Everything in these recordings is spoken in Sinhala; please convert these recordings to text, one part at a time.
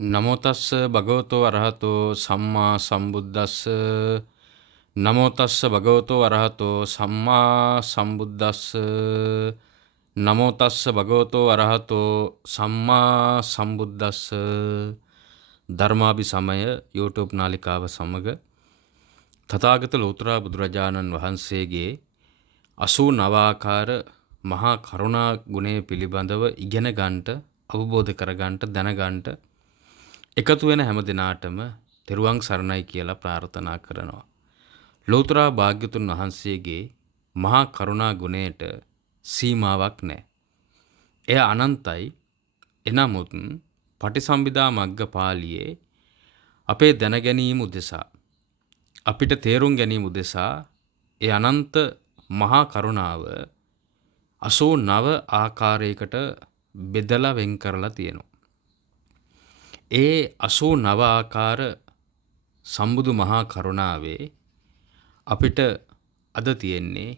නමෝ තස්ස භගවතෝ අරහතෝ සම්මා සම්බුද්දස්ස නමෝ තස්ස භගවතෝ අරහතෝ සම්මා සම්බුද්දස්ස නමෝ තස්ස භගවතෝ අරහතෝ සම්මා සම්බුද්දස්ස ධර්මාභි සමය YouTube නාලිකාව සමග තථාගත ලෝතර බුදුරජාණන් වහන්සේගේ 89 ආකාර මහා කරුණා ගුණය පිළිබඳව ඉගෙන ගන්නට අවබෝධ කර ගන්නට දැන ගන්නට එකතු වෙන හැම දිනාටම තෙරුවන් සරණයි කියලා ප්‍රාර්ථනා කරනවා. ලෝතර භාග්‍යතුන් වහන්සේගේ මහා කරුණා ගුණයට සීමාවක් නැහැ. එය අනන්තයි. එනමුත් පටිසම්භිදා මග්ගපාළියේ අපේ දැන ගැනීම උදෙසා අපිට තේරුම් ගැනීම උදෙසා ඒ අනන්ත මහා කරුණාව 89 ආකාරයකට බෙදලා වෙන් කරලා තියෙනවා. ඒ 89 ආකාර සම්බුදු මහා කරුණාවේ අපිට අද තියෙන්නේ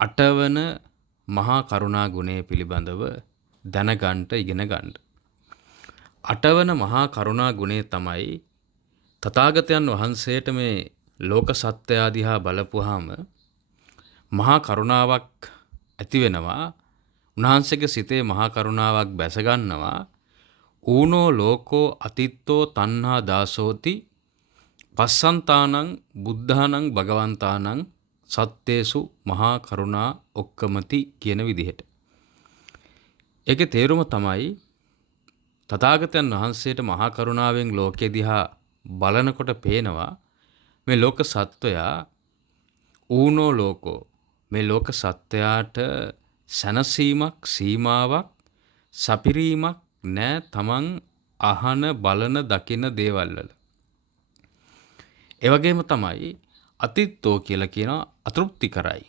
8 වන මහා කරුණා ගුණය පිළිබඳව දැනගන්න ඉගෙන ගන්න. 8 වන මහා කරුණා ගුණය තමයි තථාගතයන් වහන්සේට මේ ලෝක සත්‍යය දිහා බලපුවාම මහා කරුණාවක් ඇති වෙනවා. උන්වහන්සේගේ සිතේ මහා කරුණාවක් බැස ගන්නවා. ඌනෝ ලෝකෝ අතිත්තෝ තණ්හා දාසෝති පස්සන්තානං බුද්ධානං භගවන්තානං සත්තේසු මහා කරුණා ඔක්කමති කියන විදිහට. ඒකේ තේරුම තමයි තථාගතයන් වහන්සේට මහා කරුණාවෙන් ලෝකෙ දිහා බලනකොට පේනවා මේ ලෝක සත්වයා ඌනෝ ලෝකෝ මේ ලෝක සත්වයාට සැනසීමක් සීමාවක් සපිරීමක් නෑ තමන් අහන බලන දකින දේවල් වල. ඒ වගේම තමයි අතිත්තෝ කියලා කියන අතෘප්ති කරයි.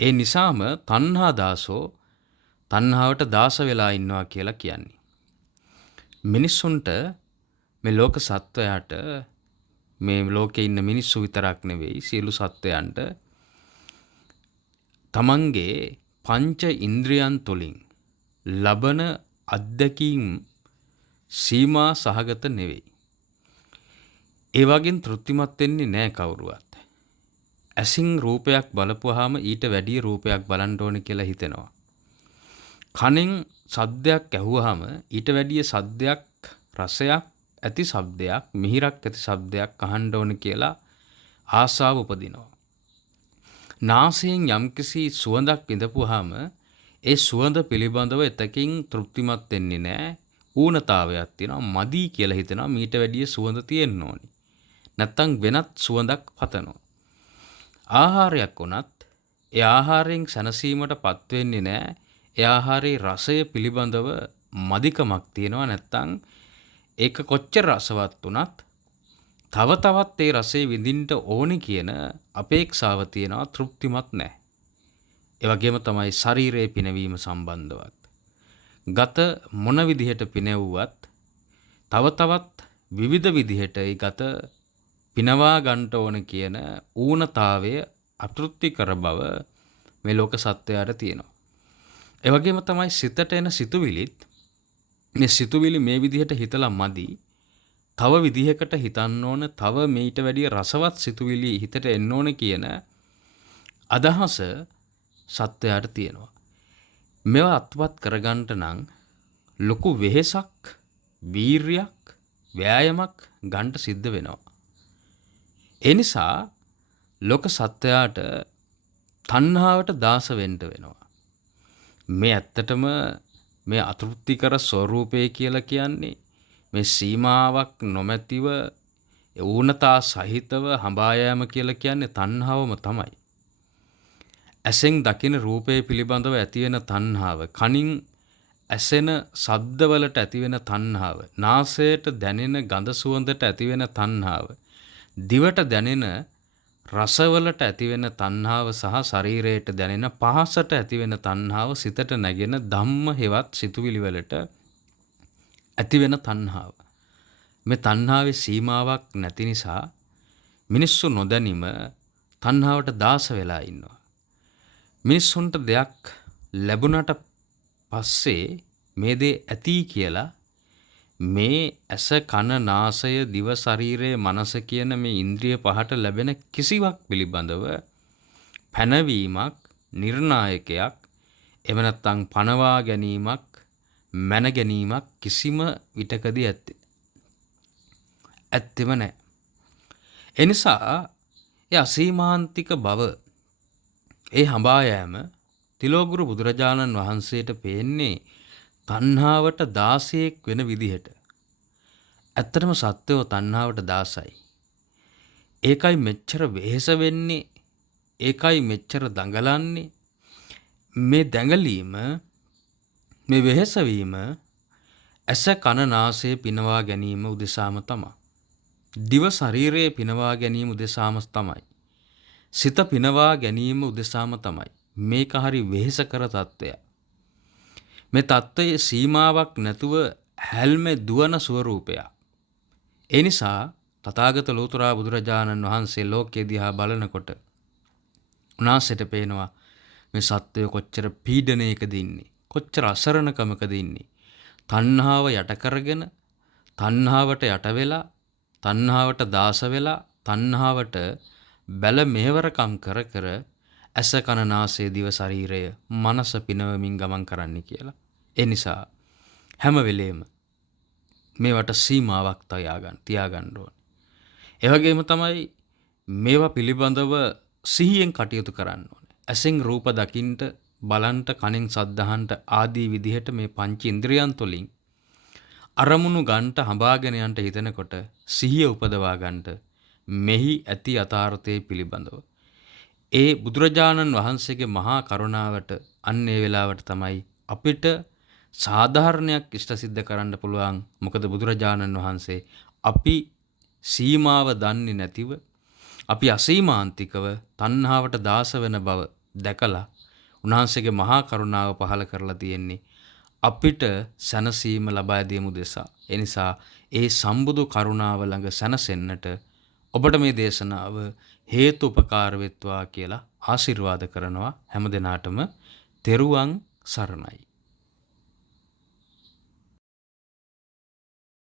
ඒ නිසාම තණ්හා දාසෝ තණ්හාවට දාස වෙලා ඉන්නවා කියලා කියන්නේ. මිනිස්සුන්ට මේ ලෝක සත්වයාට මේ ලෝකේ ඉන්න මිනිස්සු විතරක් නෙවෙයි සියලු සත්වයන්ට තමන්ගේ පංච ඉන්ද්‍රියන් තුලින් ලබන අත්දැකීම් සීමා සහගත නෙවෙයි. ඒ වගේන් තෘප්තිමත් වෙන්නේ නැහැ කවුරුවත්. ඇසින් රූපයක් බලපුවාම ඊට වැඩිය රූපයක් බලන්න ඕනේ කියලා හිතෙනවා. කනෙන් ශබ්දයක් ඇහුවාම ඊට වැඩිය ශබ්දයක් රසයක් ඇති ශබ්දයක් මිහිරක් ඇති ශබ්දයක් අහන්න ඕනේ කියලා ආසාව උපදිනවා. නාසයෙන් යම්කිසි සුවඳක් විඳපුවාම ඒ සුවඳ පිළිබඳව එතකින් තෘප්තිමත් වෙන්නේ නැහැ. ඌනතාවයක් තියෙනවා. මදි කියලා හිතනවා මීට වැඩිය සුවඳ තියෙන්න ඕනි. නැත්තම් වෙනත් සුවඳක් පතනවා. ආහාරයක් වුණත් ඒ ආහාරයෙන් සැනසීමටපත් වෙන්නේ නැහැ. ඒ ආහාරයේ රසය පිළිබඳව මදිකමක් තියෙනවා. නැත්තම් ඒක කොච්චර රසවත් වුණත් තව තවත් ඒ රසය විඳින්න ඕනි කියන අපේක්ෂාව තියෙනවා. තෘප්තිමත් නැහැ. ඒ වගේම තමයි ශරීරයේ පිනවීම සම්බන්ධවත්. ගත මොන විදිහට පිනෙව්වත් තව තවත් විවිධ විදිහට ඒ ගත පිනවා ගන්න ඕන කියන ඌනතාවය අතෘප්ති කර බව මේ ලෝක සත්‍යයට තියෙනවා. ඒ වගේම තමයි සිතට එන සිතුවිලිත් මේ සිතුවිලි මේ විදිහට හිතලා මදි. තව විදිහකට හිතන්න ඕන තව මේට වැඩිය රසවත් සිතුවිලි හිතට එන්න ඕන කියන අදහස සත්‍යයට තියෙනවා. මේවා අත්වත් කරගන්න නම් ලොකු වෙහෙසක්, වීරියක්, වෑයමක් ගන්න සිද්ධ වෙනවා. ඒ නිසා ලෝක සත්‍යයට තණ්හාවට දාස වෙන්න වෙනවා. මේ ඇත්තටම මේ අතෘප්තිකර ස්වરૂපය කියලා කියන්නේ මේ සීමාවක් නොමැතිව ඌනතා සහිතව හඹා යෑම කියලා කියන්නේ තණ්හාවම තමයි. ඇසෙන් දකින රූපය පිළිබඳව ඇතිවෙන තණ්හාව, කනින් ඇසෙන ශබ්දවලට ඇතිවෙන තණ්හාව, නාසයට දැනෙන ගඳ සුවඳට ඇතිවෙන තණ්හාව, දිවට දැනෙන රසවලට ඇතිවෙන තණ්හාව සහ ශරීරයට දැනෙන පහසට ඇතිවෙන තණ්හාව, සිතට නැගෙන ධම්ම හෙවත් සිතුවිලි වලට ඇතිවෙන තණ්හාව. මේ තණ්හාවේ සීමාවක් නැති නිසා මිනිස්සු නොදැනීම තණ්හාවට දාස වෙලා ඉන්නවා. මිනිස්සුන්ට දෙයක් ලැබුණට පස්සේ මේ දේ ඇති කියලා මේ ඇස කන නාසය දිව ශරීරය මනස කියන මේ ඉන්ද්‍රිය පහට ලැබෙන කිසිවක් පිළිබඳව පැනවීමක් නිර්ණායකයක් එව නැත්නම් පනවා ගැනීමක් මැන ගැනීමක් කිසිම විටකදී ඇත්තෙම නැහැ. ඒ නිසා ඒ අසීමාන්තික බව ඒ හඹා යෑම තිලෝගුරු බුදුරජාණන් වහන්සේට පේන්නේ තණ්හාවට 16ක් වෙන විදිහට. ඇත්තටම සත්‍යෝ තණ්හාවට 16යි. ඒකයි මෙච්චර වෙහෙස වෙන්නේ. ඒකයි මෙච්චර දඟලන්නේ. මේ දැඟලීම මේ වෙහෙස වීම ඇස කන නාසය පිනවා ගැනීම උදෙසාම තමයි. දිව ශරීරයේ පිනවා ගැනීම උදෙසාම තමයි. සිත පිනවා ගැනීම උදෙසාම තමයි. මේක හරි වෙහෙසකර තත්ත්වයක්. මේ තත්ත්වයේ සීමාවක් නැතුව හැල්මේ දුවන ස්වරූපයක්. ඒ නිසා තථාගත ලෝතර බුදුරජාණන් වහන්සේ ලෝකයේ දිහා බලනකොට උනාසෙට පේනවා මේ සත්වය කොච්චර පීඩනයකද ඉන්නේ. කොච්චර අසරණකමකද ඉන්නේ. තණ්හාව යට කරගෙන තණ්හාවට යට වෙලා තණ්හාවට දාස වෙලා තණ්හාවට බැල මෙහෙවරකම් කර කර ඇස කන නාසය දිව ශරීරය මනස පිනවමින් ගමන් කරන්න කියලා. ඒ නිසා හැම වෙලේම මේවට සීමාවක් තියාගන්න ඕනේ. ඒ වගේම තමයි මේවා පිළිබඳව සිහියෙන් කටයුතු කරන්න ඕනේ. ඇසෙන් රූප දකින්ට බලන්ට කනෙන් ශබ්ද අහන්නට ආදී විදිහට මේ පංච ඉන්ද්‍රියන් තුළින් අරමුණු ගන්නට හඹාගෙන යන්න හිතනකොට සිහිය උපදවා ගන්නට මෙහි ඇති යථාර්ථයේ පිළිබඳව ඒ බුදුරජාණන් වහන්සේගේ මහා කරුණාවට අන්නේ වෙලාවට තමයි අපිට සාධාරණයක් ඉෂ්ට සිද්ධ කරන්න පුළුවන්. මොකද බුදුරජාණන් වහන්සේ අපි සීමාව දන්නේ නැතිව අපි අසීමාන්තිකව තණ්හාවට දාස වෙන බව දැකලා උන්වහන්සේගේ මහා කරුණාව පහළ කරලා තියෙන්නේ අපිට සැනසීම ලබා දීමු දෙසා. ඒ නිසා ඒ සම්බුදු කරුණාව ළඟ සැනසෙන්නට ඔබට මේ දේශනාව හේතු උපකාර වෙත්වා කියලා ආශිර්වාද කරනවා. හැම දිනාටම තෙරුවන් සරණයි.